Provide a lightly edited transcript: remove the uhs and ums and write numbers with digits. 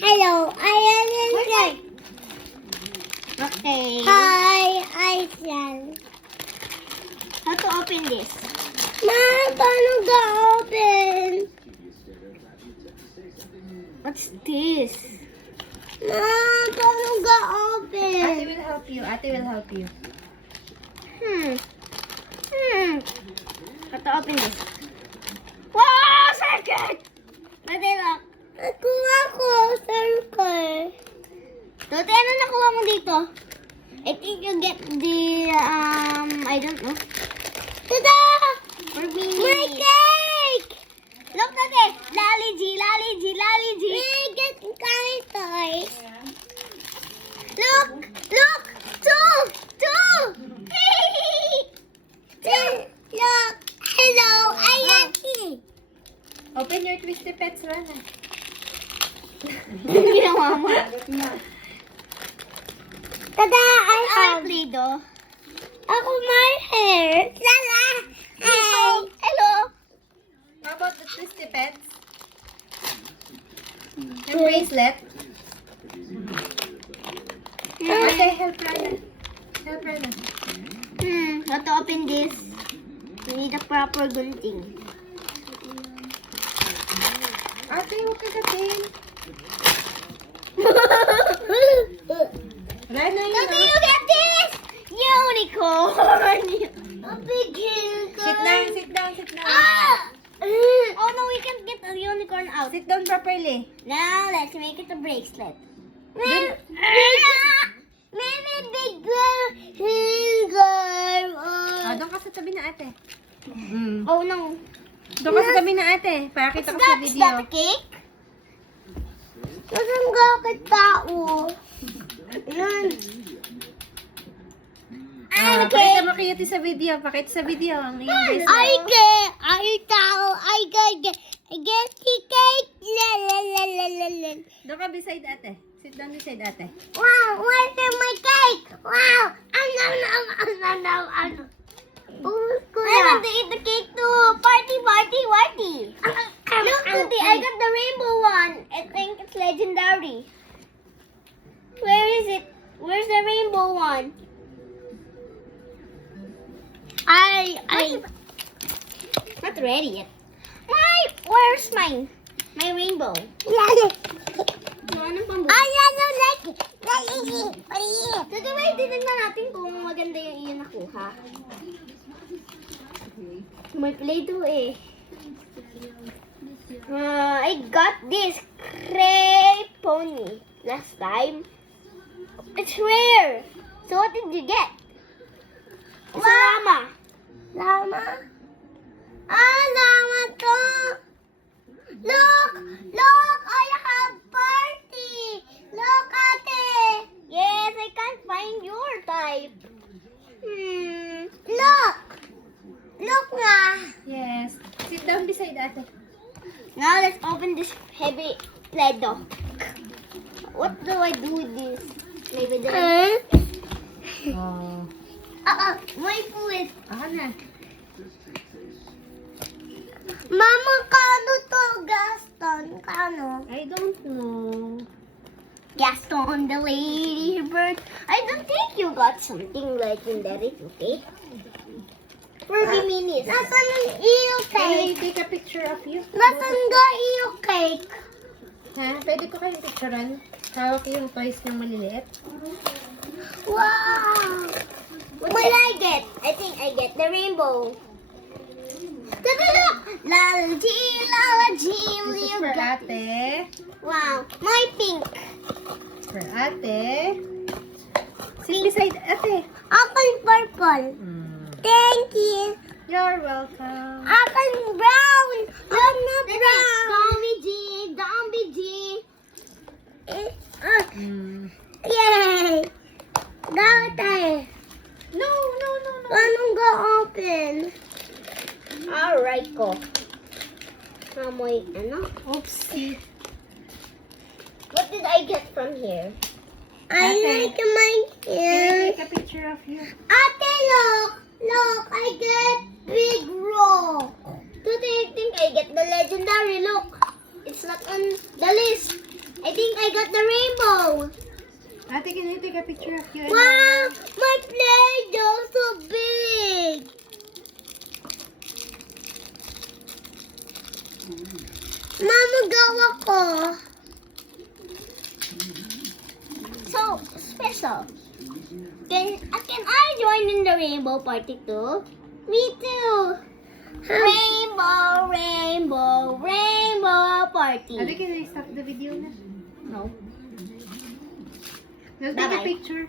Hello, I am Okay. Hi, Aishan. How to open this? Mom, paano ga-open? What's this? Mom, paano Ate ga-open? will help you. Ate will help you. How to open this? Wow, circuit! Pwede lock. Nakuha ko, circle. Tuti, ano nakuha mo dito? I think you get the, I don't know. Tada! For me. My cake! Look, Tuti. Lali G, Lali G, Lali G. May get kami toys. Look, look. Two. Look, hello, I am here. Open your Twisty Pets, Rana. Ginawa mo. Tada, I Ay, have. Play-Doh. Ako my hair. Lala. Hi. Hello. How about the Twisty Pets? Yung bracelet. Ate, help Rana. Help Rana. How to open this? You need a proper gunting. Ate, huwag ka gatin. Rana, yun Tuti, na. you get this! Unicorn! A big Sit down, sit down, sit down. Ah! Oh no, we can't get a unicorn out. Sit down properly. Now, let's make it a bracelet. Dun- Maybe big girl. doon ka sa tabi na ate. Oh no. Doon ka sa tabi na ate. Pakita ko sa Is video. that a cake? Nasaan ka kay tao? Yan. Pakita mo kayo sa video. Pakita sa video. Ang iyong bracelet. Ay tao. I get the cake. La la la la la la. Doon ka beside ate. Sit down beside ate. Wow, where's my cake? Wow. Ano. Oh, I want to eat the cake too. Party, party, party. Look, Tuti, I got the rainbow one. I think it's legendary. Where is it? Where's the rainbow one? Not ready yet. Where's mine? My rainbow. No, anong pambuhay? Tuti, wait, titignan natin kung maganda yung iyon nakuha. May Play-Doh eh. I got this crepe pony last time. It's rare. So what did you get? It's a llama. Lama? Lama to. Look, I have party. Look, ate. Yes, I can't find your type. Look nga. Yes. Sit down beside ate. Now let's open this heavy Play-Doh. What do I do with this? Maybe the Oh. my food. Aha na. Mama, kano to, Gaston? Kano? I don't know. Gaston the ladybird. I don't think you got something legendary, okay? Furby minis. Nasaan ang iyo Can I cake? take a picture of you? Nasaan ga iyo cake? Ha? Pwede ko kayong picturean? Hawak yung toys ng maliliit. Wow. What did I get? I think I get the rainbow. Look! Lala G, This is you for got ate. Wow, my pink. For ate. Sit beside ate. Akin purple. Thank you. You're welcome. Akin brown. I'm not Look, brown. Zombie G. Yay. Dapat tayo. No. Anong ga-open? Alright ko. Amoy, ano? Oopsie. What did I get from here? I Ate. like my Can I hair. take a picture of you? Ate, look, I get big rock. Today I think I get the legendary. Look, it's not on the list. I I think I got the rainbow. Ate, can you take a picture of you? Wow, my Play-Doh so big. Mama, gawa ko. So special. Can I join in the rainbow party too? Me too. Rainbow, rainbow, rainbow party. Ate, can I stop the video na? No. We'll take a Bye-bye. picture.